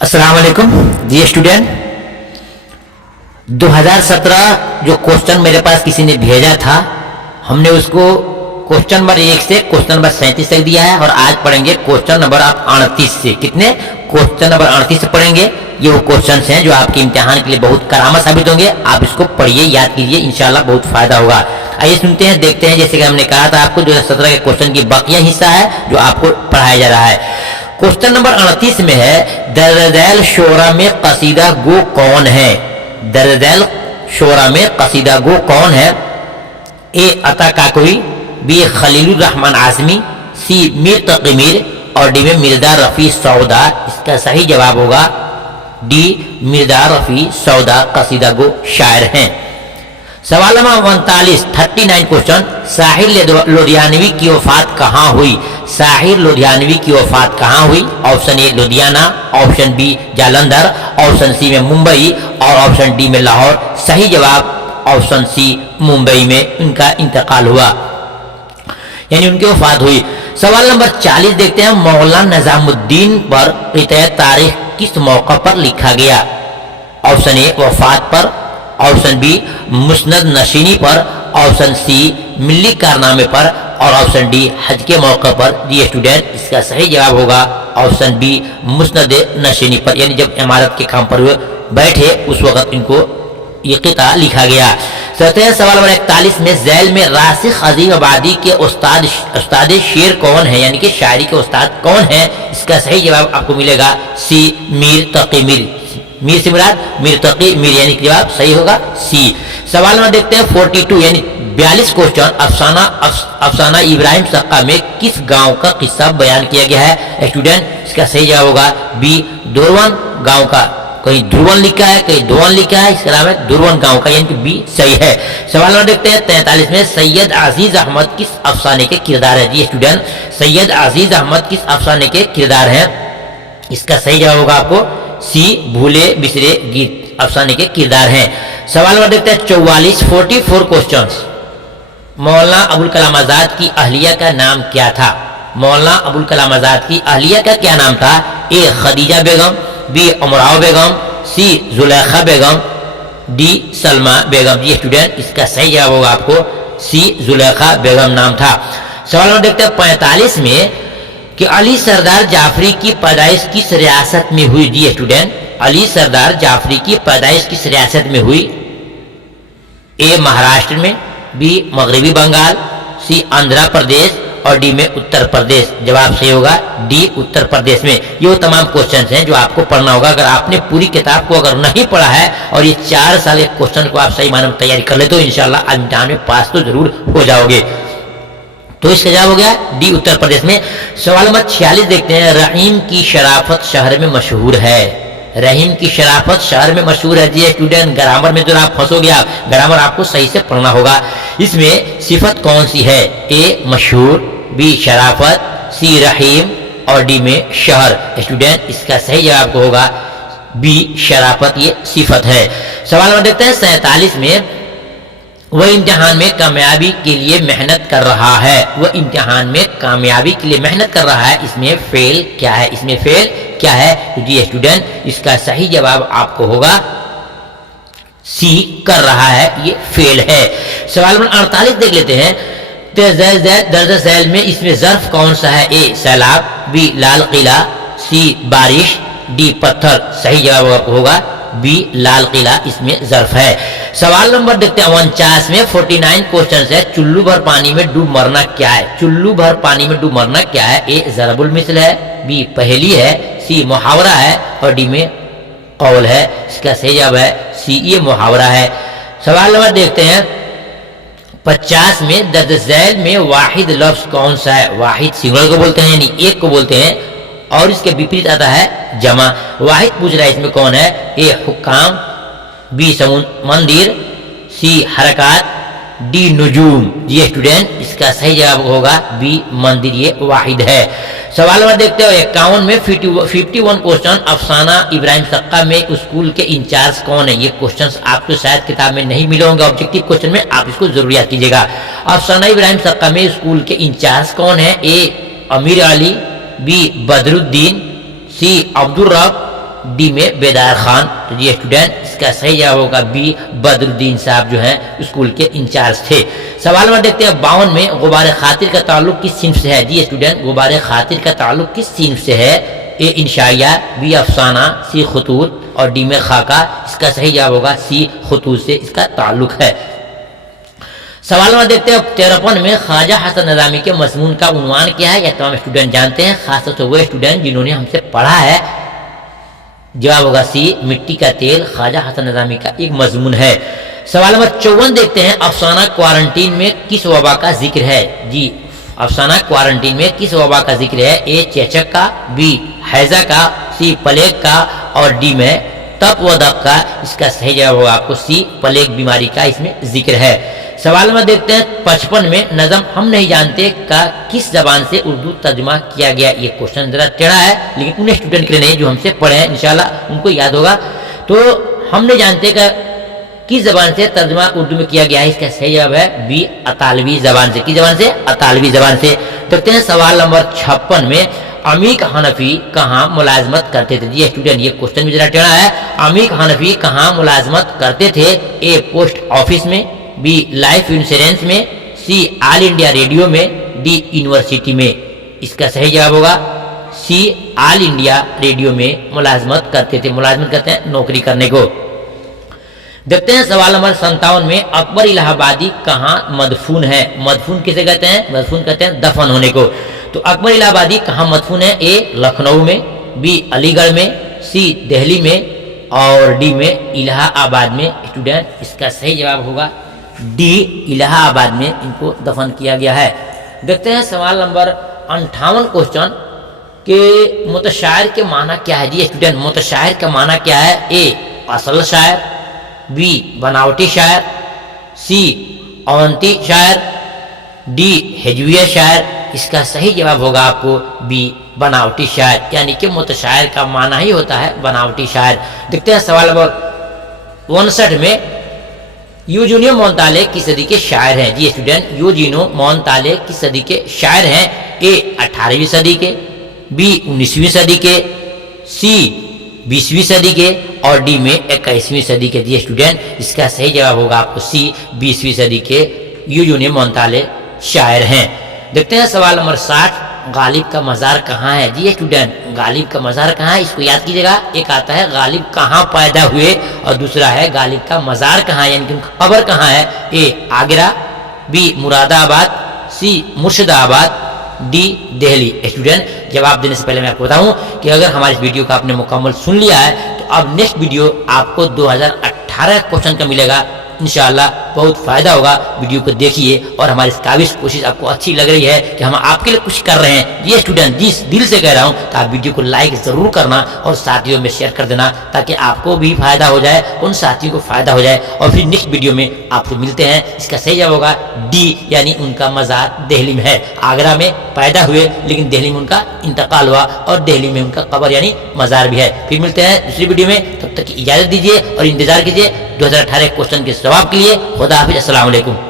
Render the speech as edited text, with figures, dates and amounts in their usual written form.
अस्सलाम वालेकुम जी स्टूडेंट। 2017 जो क्वेश्चन मेरे पास किसी ने भेजा था, हमने उसको क्वेश्चन नंबर 1 से क्वेश्चन नंबर 37 तक दिया है और आज पढ़ेंगे क्वेश्चन नंबर 38 से। कितने? क्वेश्चन नंबर 38 से पढ़ेंगे। ये वो क्वेश्चन हैं जो आपके इम्तिहान के लिए बहुत करामत साबित होंगे। आप इसको पढ़िए, याद कीजिए, इंशाल्लाह बहुत फायदा होगा। आइए सुनते हैं, देखते हैं। जैसे कि हमने कहा था आपको 2017 के क्वेश्चन की बाकिया हिस्सा है जो आपको पढ़ाया जा रहा है। क्वेश्चन नंबर 38 में है, दर्ज शोरा में कसीदा गो कौन है? दर्ज शोरा में कसीदा गो कौन है? ए अता काकोई, बी खलीलुर रहमान आजमी, सी मीर तकी मीर और डी में मिर्जा रफी सौदा। इसका सही जवाब होगा डी, मिर्जा रफी सौदा कसीदा गो शायर हैं। सवाल नंबर 39 क्वेश्चन, साहिर लुधियानवी की वफात कहाँ हुई? साहिर लुधियानवी की वफात कहाँ हुई? Option A Ludhiana, option B Jalandhar, option C में मुंबई और ऑप्शन डी में लाहौर। सही जवाब ऑप्शन सी, मुंबई में उनका इंतकाल हुआ, यानी उनकी वफात हुई। सवाल नंबर 40 देखते हैं, मौलाना निजामुद्दीन पर रितय तारीख किस मौका पर लिखा गया? ऑप्शन ए वफात पर, ऑप्शन बी मुस्नद नशीनी पर, ऑप्शन सी मिली कारनामे पर और ऑप्शन डी हज के मौके पर। जी स्टूडेंट, इसका सही जवाब होगा ऑप्शन बी मुस्नद नशीनी पर, यानी जब इमारत के काम पर बैठे उस वक्त इनको ये किता लिखा गया। सवाल नंबर 41 में, झैल में रासिख अजीम आबादी के उस्ताद शेर कौन है, यानी कि शायरी के उस्ताद कौन है? इसका सही जवाब आपको मिलेगा सी, मीर तकी मीर। मीर से मुराद मीर तकी मीर, यानी कि जवाब सही होगा सी। सवाल नंबर देखते हैं 42 यानी 42 क्वेश्चन, अफसाना इब्राहिम सक्का में किस गांव का किस्सा बयान किया गया है? स्टूडेंट, इसका सही जवाब होगा बी, दुरवन गांव का। कहीं ध्रुवन लिखा है, कहीं धुवन लिखा है, इसका नाम है दुरवन गांव का, यानी कि बी सही है। सवाल नंबर देखते हैं 43 में, सैयद अजीज अहमद किस अफसाने के किरदार है? जी स्टूडेंट, सैयद अजीज अहमद किस अफसाने के किरदार हैं? इसका सही जवाब होगा आपको सी, भूले बिसरे गीत अफसाने के किरदार हैं। सवाल नंबर देखते हैं 44 क्वेश्चंस, मौलाना अबुल कलाम आजाद की अहलिया का नाम क्या था? मौलाना अबुल कलाम आजाद की अहलिया का क्या नाम था? ए खदीजा बेगम, बी उमराव बेगम, सी जुलेखा बेगम, डी सलमा बेगम। जी स्टूडेंट, इसका सही जवाब होगा आपको सी, जुलेखा बेगम नाम था। सवाल नंबर देखते हैं 45 में कि अली सरदार जाफरी की पैदाइश किस रियासत में हुई? जी स्टूडेंट, अली सरदार जाफरी की पैदाइश किस रियासत में हुई? ए महाराष्ट्र में, बी मगरबी बंगाल, सी आंध्र प्रदेश और डी में उत्तर प्रदेश। जवाब सही होगा डी, उत्तर प्रदेश में। ये वो तमाम क्वेश्चन हैं जो आपको पढ़ना होगा। अगर आपने पूरी किताब को अगर नहीं पढ़ा है और ये 4 साल के क्वेश्चन को आप सही मायने में तैयारी कर ले तो इंशाल्लाह इम्तिहान में पास तो जरूर हो जाओगे। तो इसका जवाब हो गया डी, उत्तर प्रदेश में। सवाल नंबर 46 देखते हैं, रहीम की शराफत शहर में मशहूर है। रहीम की शराफत शहर में मशहूर है। जी स्टूडेंट, ग्रामर में जो आप फंसोगे, आप ग्रामर आपको सही से पढ़ना होगा। इसमें सिफत कौन सी है? ए मशहूर, बी शराफत, सी रहीम और डी में शहर। स्टूडेंट, इसका सही जवाब होगा बी शराफत, ये सिफत है। सवाल नंबर देखते हैं 47 में, वह इम्तिहान में कामयाबी के लिए मेहनत कर रहा है। वह इम्तिहान में कामयाबी के लिए मेहनत कर रहा है, इसमें फेल क्या है? इसमें फेल क्या है? तो जी स्टूडेंट, इसका सही जवाब आपको होगा सी, कर रहा है, ये फेल है। सवाल नंबर 48 देख लेते हैं, दर्ज झैल में इसमें ज़र्फ कौन सा है? ए सैलाब, बी लाल किला, सी बारिश, डी पत्थर। सही जवाब होगा बी, लाल किला, इसमें ज़र्फ है। सवाल नंबर देखते हैं 49 में 49 क्वेश्चन है, चुल्लू भर पानी में डूब मरना क्या है? चुल्लू भर पानी में डूब मरना क्या है? ए ज़रबुल मिसल है, बी पहेली है, सी मुहावरा है और डी में कौल है। इसका सही जवाब है सी, ये मुहावरा है। सवाल नंबर देखते हैं 50 में, दर्ज झैल में वाहिद लफ्ज कौन सा है? वाहिद सिंगल को बोलते हैं, यानी एक को बोलते हैं, और इसके विपरीत आता है जमा। वाहिद पूछ रहा है इसमें कौन है? ए हुक्काम, बी मंदिर, सी हरकत, डी नुजूम। जी स्टूडेंट, इसका सही जवाब होगा बी मंदिर, ये वाहिद है। सवाल नंबर देखते हो 51 में 51 क्वेश्चन, अफसाना इब्राहिम सक्का में स्कूल के इंचार्ज कौन है? ये क्वेश्चंस आपको शायद किताब में नहीं मिले होंगे, ऑब्जेक्टिव क्वेश्चन में आप इसको जरूर याद कीजिएगा। अफसाना इब्राहिम सक्का में स्कूल के इंचार्ज कौन है? ए अमीर अली, बी बदरुद्दीन, सी अब्दुल रब, डी में बेदार खान। तो जी स्टूडेंट इसका सही जवाब होगा बी, बदरुद्दीन साहब जो हैं स्कूल के इंचार्ज थे। सवाल नंबर देखते हैं 52 में, गुबार खातिर का ताल्लुक किस सिन्फ से है? जी स्टूडेंट गुबार खातिर का ताल्लुक किस सिन्फ से है? ए इंशाइया, बी अफसाना, सी खतूत और डी में खाका। इसका सही जवाब होगा सी, खतूत से इसका ताल्लुक है। सवाल नंबर देखते हैं 53 में, ख्वाजा हसन नज़ामी के मज़मून का उन्वान क्या है? यह तमाम स्टूडेंट जानते हैं, खासतौर से वो स्टूडेंट जिन्होंने हमसे पढ़ा है। जवाब होगा सी, मिट्टी का तेल ख्वाजा हसन नज़ामी का एक मज़मून है। सवाल नंबर 54 देखते हैं, अफसाना क्वारंटीन में किस वबा का जिक्र है? जी अफसाना क्वारंटीन में किस वबा का जिक्र है? ए चेचक का, बी हैजा का, सी प्लेग का और डी में तप व दप का। इसका सही जवाब होगा आपको सी, प्लेग बीमारी का इसमें जिक्र है। सवाल नंबर देखते हैं 55 में, नज़म हम नहीं जानते का किस जबान से उर्दू तर्जुमा किया गया? ये क्वेश्चन जरा टेढ़ा है, लेकिन उन स्टूडेंट के लिए नहीं जो हमसे पढ़े हैं, इंशाल्लाह उनको याद होगा। तो हम नहीं जानते का किस जबान से तर्जुमा उर्दू में किया गया है? इसका सही जवाब है बी, अतालवी जबान से। किस जबान से? अतालवी जबान से। देखते हैं सवाल नंबर 56 में, अमीक हनफी कहाँ मुलाजमत करते थे? जी स्टूडेंट ये क्वेश्चन भी जरा टेढ़ा है। अमीक हनफी कहाँ मुलाजमत करते थे? ए पोस्ट ऑफिस में, बी लाइफ इंश्योरेंस में, सी ऑल इंडिया रेडियो में, डी यूनिवर्सिटी में। इसका सही जवाब होगा सी, ऑल इंडिया रेडियो में मुलाजमत करते थे। मुलाजमत करते हैं नौकरी करने को। देखते हैं सवाल नंबर 57 में, अकबर इलाहाबादी कहाँ मदफून है? मदफून किसे कहते हैं? मदफून कहते हैं दफन होने को। तो अकबर इलाहाबादी कहाँ मदफून है? ए लखनऊ में, बी अलीगढ़ में, सी दिल्ली में और डी में इलाहाबाद में। स्टूडेंट इसका सही जवाब होगा डी, इलाहाबाद में इनको दफन किया गया है। देखते हैं सवाल नंबर 58 क्वेश्चन के, मुतशायर के माना क्या है? जी स्टूडेंट मुतशायर का माना क्या है? ए असल शायर, बी बनावटी शायर, सी अवंती शायर, डी हिजविया शायर। इसका सही जवाब होगा आपको बी, बनावटी शायर, यानी कि मुतशायर का माना ही होता है बनावटी शायर। देखते हैं सवाल नंबर 59 में, यूजीनो मोंताले की सदी के शायर हैं? जी स्टूडेंट यूजीनो मोंताले की सदी के शायर हैं। ए 18वीं सदी के, बी 19वीं सदी के, सी 20वीं सदी के और डी में 21वीं सदी के। जी स्टूडेंट इसका सही जवाब होगा आपको सी, 20वीं सदी के यूजीनो मोंताले शायर हैं। देखते हैं सवाल नंबर 60, गालिब का मज़ार कहाँ है? जी स्टूडेंट गालिब का मज़ार कहाँ है? इसको याद कीजिएगा। एक आता है गालिब कहाँ पैदा हुए और दूसरा है गालिब का मज़ार कहाँ है, यानी कि उनका कब्र कहाँ है? ए आगरा, बी मुरादाबाद, सी मुर्शिदाबाद, डी दिल्ली। स्टूडेंट जवाब देने से पहले मैं आपको बताऊं कि अगर हमारी इस वीडियो को आपने मुकम्मल सुन लिया है तो अब नेक्स्ट वीडियो आपको 2018 क्वेश्चन का मिलेगा। इंशाअल्लाह बहुत फ़ायदा होगा। वीडियो को देखिए और हमारी काबिज कोशिश आपको अच्छी लग रही है कि हम आपके लिए कुछ कर रहे हैं। ये स्टूडेंट जिस दिल से कह रहा हूँ तो आप वीडियो को लाइक ज़रूर करना और साथियों में शेयर कर देना ताकि आपको भी फ़ायदा हो जाए, उन साथियों को फ़ायदा हो जाए। और फिर नेक्स्ट वीडियो में आपसे मिलते हैं। इसका सही जवाब होगा डी, यानी उनका मज़ार दिल्ली में है। आगरा में पैदा हुए लेकिन दिल्ली में उनका इंतकाल हुआ और दिल्ली में उनका कब्र यानी मज़ार भी है। फिर मिलते हैं दूसरी वीडियो में, तब तक की इजाज़त दीजिए और इंतज़ार कीजिए 2018 क्वेश्चन के जवाब के लिए। खुदा हाफिज़, अस्सलाम वालेकुम।